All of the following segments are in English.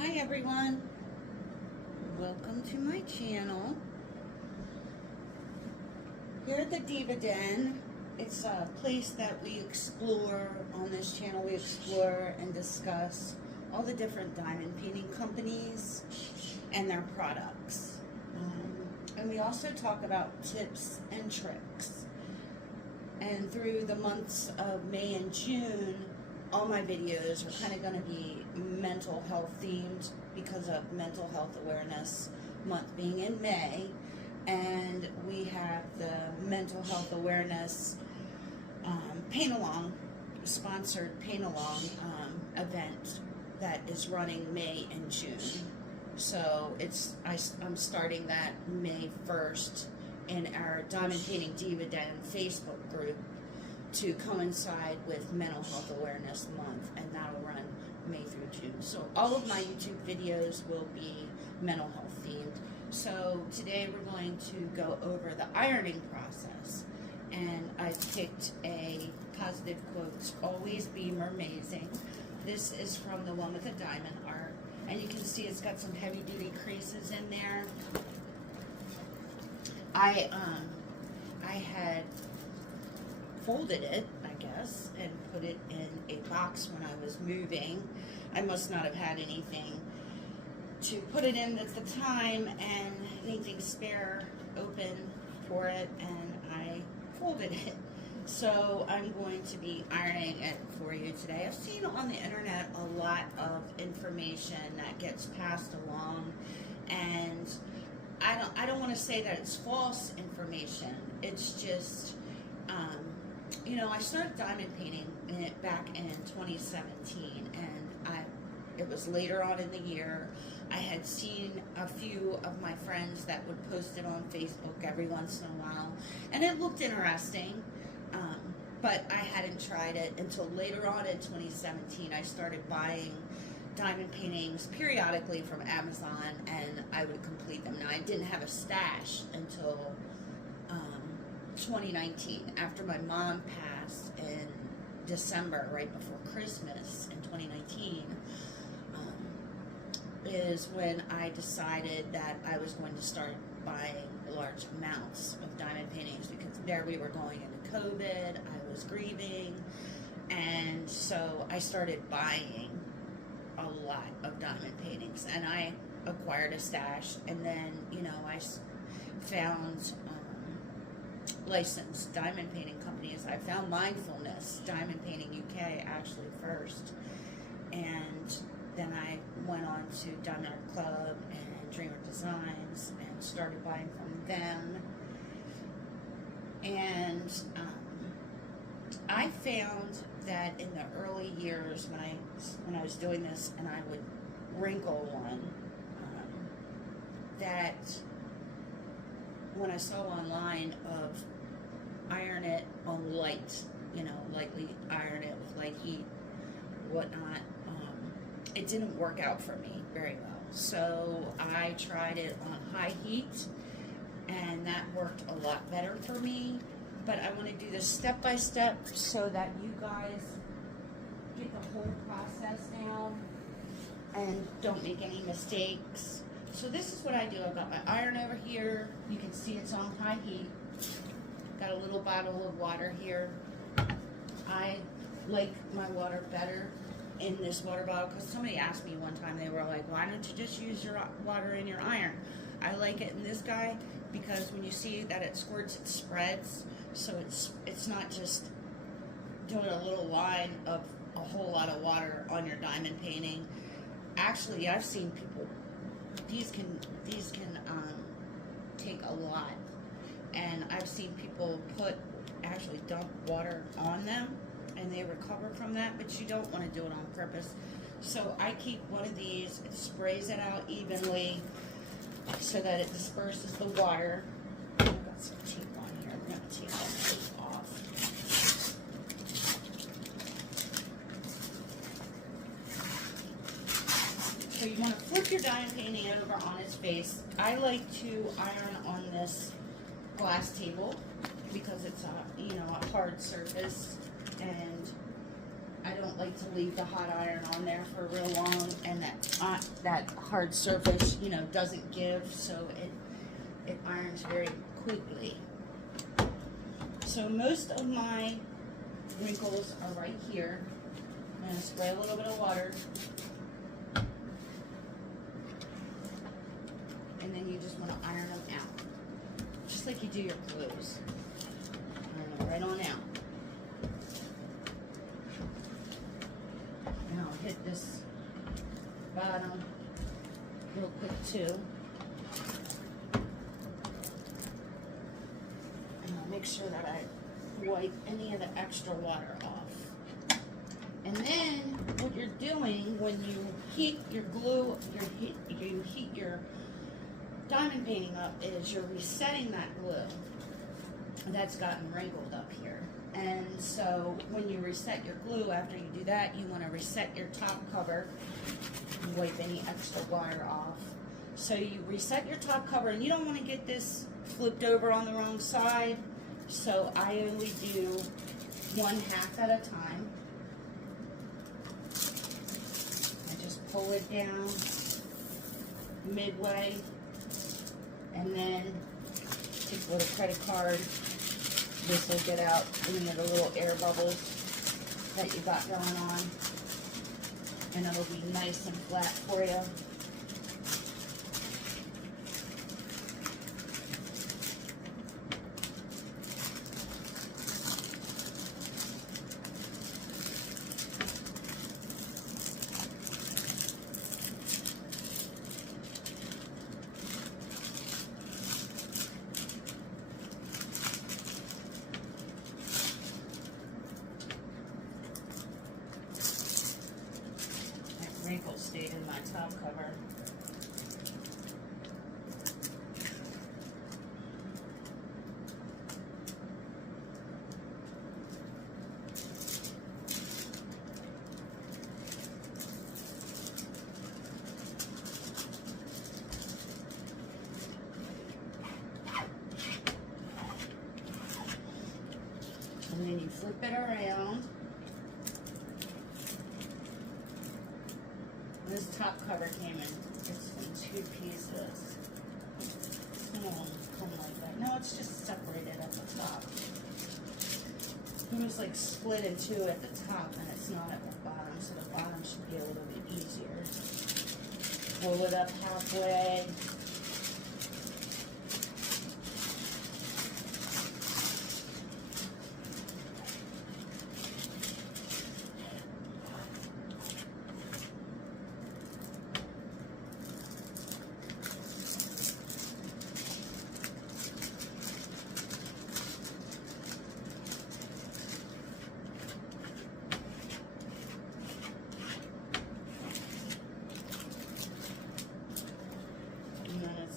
Hi everyone, welcome to my channel. Here at the Diva Den, it's a place that we explore. On this channel we explore and discuss all the different diamond painting companies and their products. And we also talk about tips and tricks. And through the months of May and June, all my videos are kind of going to be mental health themed because of Mental Health Awareness Month being in May. And we have the Mental Health Awareness paint-along, sponsored paint-along event that is running May and June. So I'm starting that May 1st in our Diamond Painting Diva Den Facebook group to coincide with Mental Health Awareness Month, and that'll run May through June. So all of my YouTube videos will be mental health themed. So today we're going to go over the ironing process, and I picked a positive quotes, always be amazing. This is from the one with the diamond art, and you can see it's got some heavy duty creases in there. I had folded it, I guess, and put it in a box when I was moving. I must not have had anything to put it in at the time, and anything spare open for it, and I folded it. So I'm going to be ironing it for you today. I've seen on the internet a lot of information that gets passed along, and I don't want to say that it's false information. It's just you know, I started diamond painting back in 2017, and it was later on in the year. I had seen a few of my friends that would post it on Facebook every once in a while, and it looked interesting, but I hadn't tried it until later on in 2017. I started buying diamond paintings periodically from Amazon, and I would complete them. Now, I didn't have a stash until 2019, after my mom passed in December, right before Christmas in 2019, is when I decided that I was going to start buying large amounts of diamond paintings, because there we were going into COVID, I was grieving, and so I started buying a lot of diamond paintings, and I acquired a stash, and then, you know, I found licensed diamond painting companies. I found Mindfulness Diamond Painting UK actually first, and then I went on to Diamond Art Club and Dreamer Designs and started buying from them. And I found that in the early years when I was doing this, and I would wrinkle one, that when I saw online of iron it on light, you know, lightly iron it with light heat, whatnot, it didn't work out for me very well. So I tried it on high heat, and that worked a lot better for me. But I want to do this step by step so that you guys get the whole process down and don't make any mistakes. So this is what I do. I've got my iron over here. You can see it's on high heat. Got a little bottle of water here. I like my water better in this water bottle, because somebody asked me one time, they were like, why don't you just use your water in your iron? I like it in this guy because when you see that it squirts, it spreads. So it's not just doing a little line of a whole lot of water on your diamond painting. Actually, I've seen people, these can take a lot, and I've seen people actually dump water on them and they recover from that, but you don't want to do it on purpose. So I keep one of these, it sprays it out evenly so that it disperses the water. I've got some tape on here. I'm going to take all the tape off. So you want to flip your diamond painting over on its face. I like to iron on this glass table because it's a, you know, a hard surface, and I don't like to leave the hot iron on there for real long, and that hard surface, you know, doesn't give, so it irons very quickly. So most of my wrinkles are right here. I'm going to spray a little bit of water. And then you just want to iron them out. Just like you do your clothes. Iron them right on out. Now I'll hit this bottom real quick too. And I'll make sure that I wipe any of the extra water off. And then what you're doing when you heat your glue, you heat your diamond painting up, is you're resetting that glue that's gotten wrinkled up here. And so when you reset your glue, after you do that, you want to reset your top cover and wipe any extra water off. So you reset your top cover, and you don't want to get this flipped over on the wrong side. So I only do 1/2 at a time. I just pull it down midway, and then take a little credit card. This will get out any of the little air bubbles that you got going on, and it'll be nice and flat for you. Wrinkles stayed in my top cover. And then you flip it around. This top cover came in, it's in 2 pieces. It won't come like that. No, it's just separated at the top. Almost like split in 2 at the top, and it's not at the bottom, so the bottom should be a little bit easier. Pull it up halfway.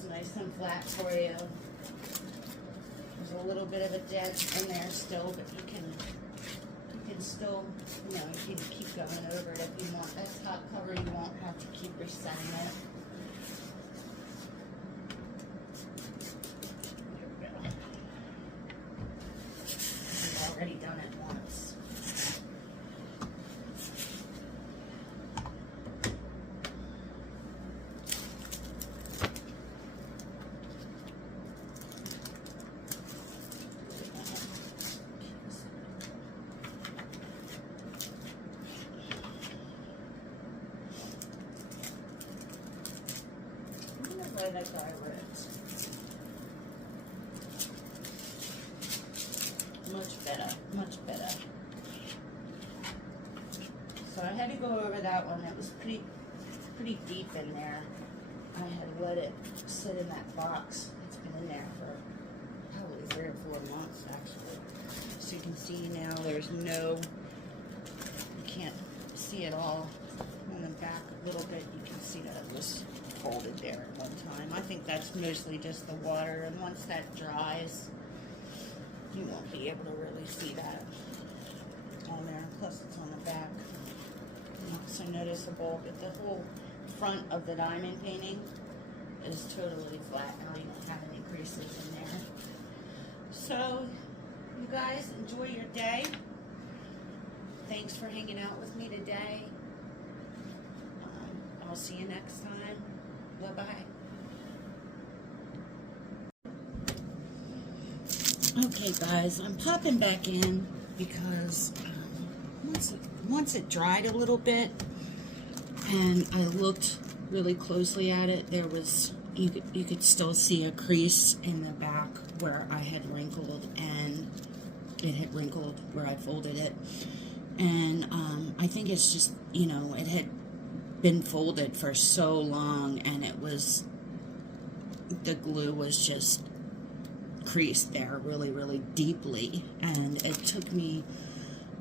Nice and flat for you. There's a little bit of a dent in there still, but you can still, you know, you can keep going over it if you want. That top cover, you won't have to keep resetting it. There we go. I've already done it once. That guy ripped. Much better, much better. So I had to go over that one. It was pretty deep in there. I had let it sit in that box. It's been in there for probably 3 or 4 months actually. So you can see now there's no, you can't see it all on the back a little bit. You can see that it was folded there at one time. I think that's mostly just the water, and once that dries, you won't be able to really see that on there. Plus it's on the back. Not so noticeable, but the whole front of the diamond painting is totally flat now. You don't have any creases in there. So you guys enjoy your day. thanks for hanging out with me today. I'll see you next time. Bye-bye. Okay, guys, I'm popping back in because once it dried a little bit and I looked really closely at it, there was, you could still see a crease in the back where I had wrinkled, and it had wrinkled where I folded it. And I think it's just, you know, it had been folded for so long, and it was, the glue was just creased there really, really deeply, and it took me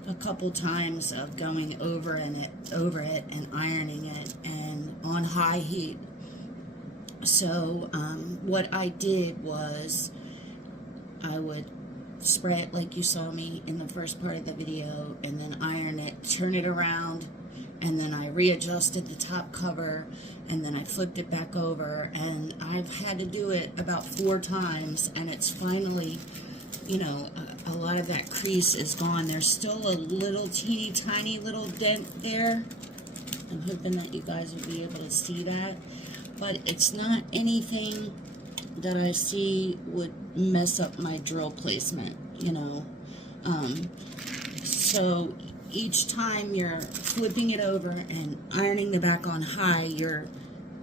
a couple times of going over it and ironing it, and on high heat. So what I did was I would spray it like you saw me in the first part of the video, and then iron it, turn it around, and then I readjusted the top cover, and then I flipped it back over, and I've had to do it about 4 times, and it's finally, you know, a lot of that crease is gone. There's still a little teeny tiny little dent there. I'm hoping that you guys will be able to see that, but it's not anything that I see would mess up my drill placement, you know. So each time you're flipping it over and ironing the back on high, you're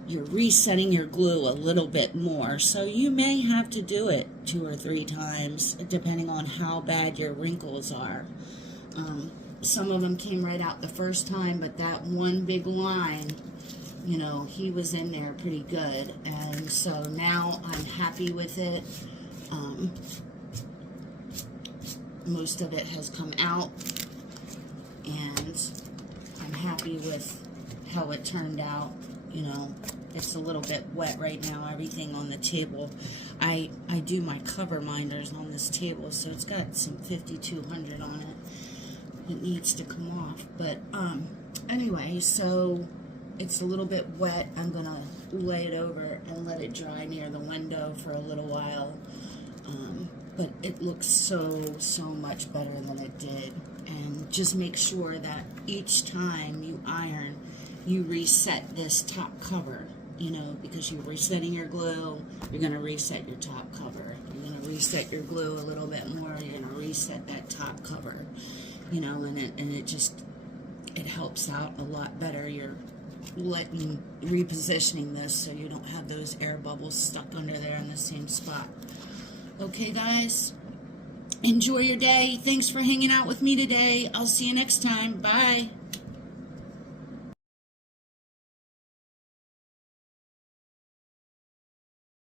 resetting your glue a little bit more. So you may have to do it 2 or 3 times, depending on how bad your wrinkles are. Some of them came right out the first time, but that one big line, you know, he was in there pretty good. And so now I'm happy with it. Most of it has come out, and I'm happy with how it turned out. You know, it's a little bit wet right now, everything on the table. I do my cover minders on this table, so it's got some 5200 on it. It needs to come off, but anyway, so it's a little bit wet. I'm gonna lay it over and let it dry near the window for a little while. But it looks so much better than it did. And just make sure that each time you iron, you reset this top cover, you know, because you're resetting your glue, you're going to reset your top cover. You're going to reset your glue a little bit more, you're going to reset that top cover, you know, and it just, it helps out a lot better. You're repositioning this so you don't have those air bubbles stuck under there in the same spot. Okay, guys, enjoy your day. Thanks for hanging out with me today. I'll see you next time. Bye.